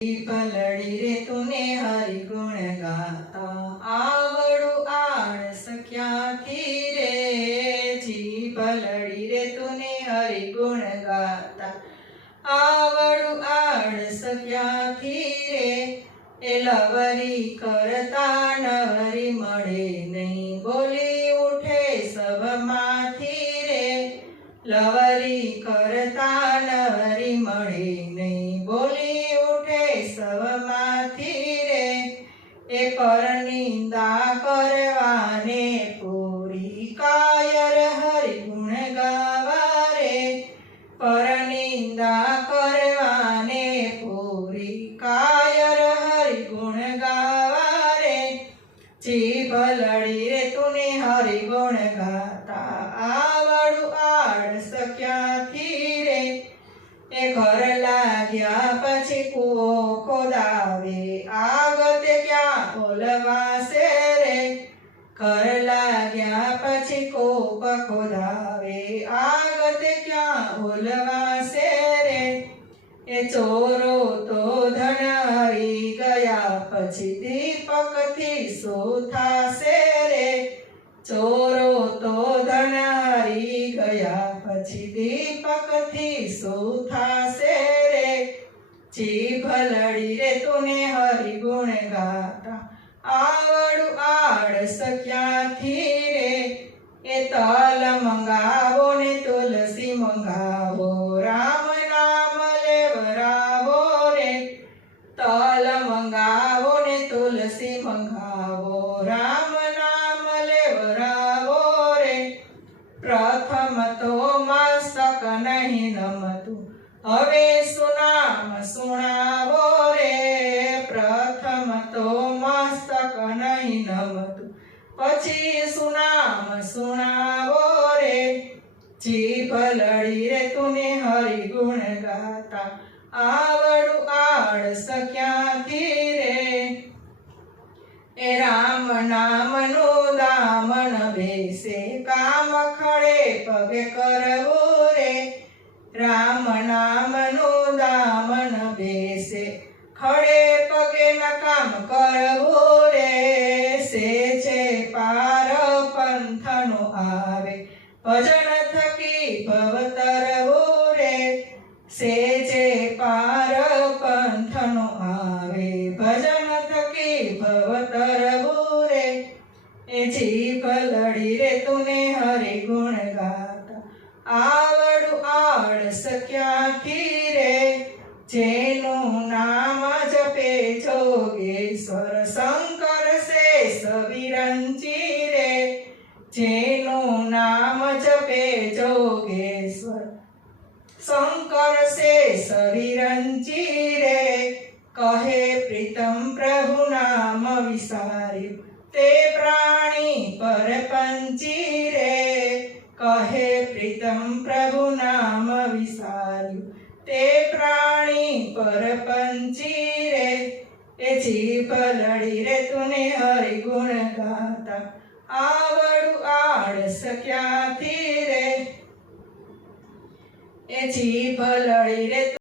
રે તુને હરિ ગુણ ગાતા આવડું આળસ ક્યાંથી રે. જી પલડી રે તુને હરિ ગુણ ગાતા આવડું આળસ ક્યાંથી રે. એ લવરી કરતા નવરી મળે નહીં કરવાને પૂરી કાયર હરિ ગુણ ગાવા રે પર નિંદા કરવાને પૂરી કાયર હરિ ગુણ ગાવા રે જીભ લડી રે તુને હરિ ગુણ ગાતા, આવડું આળસ ક્યાંથી રે. એ ઘર લાગ્યા પછી કુઓ ખોદાવે, આગત ક્યાં બોલવાશે રે ઘર લાગ્યા પછી કોપ ખોદાવે. આગત ક્યાં બોલવાશે રે? એ ચોરો તો ધન ગયા પછી દીપકથી શું થાશે રે? ચોરો તો ધન ગયા પછી દીપકથી શું થાશે રે? જીભ લડી રે તુને હરિ ગુણ ગાતા. આવડું આળસ ક્યાંથી રે, એ તલ મંગાવો ને તુલસી મંગાવો, રામ નામ લેવરાવો રે. તલ મંગાવો ને તુલસી મંગાવો, રામ નામ લેવરાવો રે. પ્રથમ તો મસ્તક નહીં નમતું, હવે સુનામ પછી સુનામ, સુનાવો રે. જીભ લડી રે તુને હરિ ગુણ ગાતા. આવડું આડ સખ્યાથી રે. એ રામ નામનું દામન બેસે, કામ ખડે પગે કરવું રે. રામ નામનું દામન બેસે ભજન થકી ભવતર રે સે છે પાર પંથનો આવે. ભજન થકી ભવતરવું રે એ જીભ લડી રે તુને હરિ ગુણ ગાતા. આવડું આળસ ક્યાંથી રે, જેનું નામ જપે જોગેશ્વર શંકર જોગેશ્વર શંકર સે શરીરંચી રે કહે પ્રીતમ પ્રભુ નામ વિસાર્યું તે પ્રાણી પરપંચી રે કહે પ્રીતમ પ્રભુ નામ વિસાર્યું તે પ્રાણી પરપંચી રે એ જીભ લડી રે તુને હરિ ગુણ ગાતા આવડું આળસ ક્યાંથી રે એ જીભ લડી રે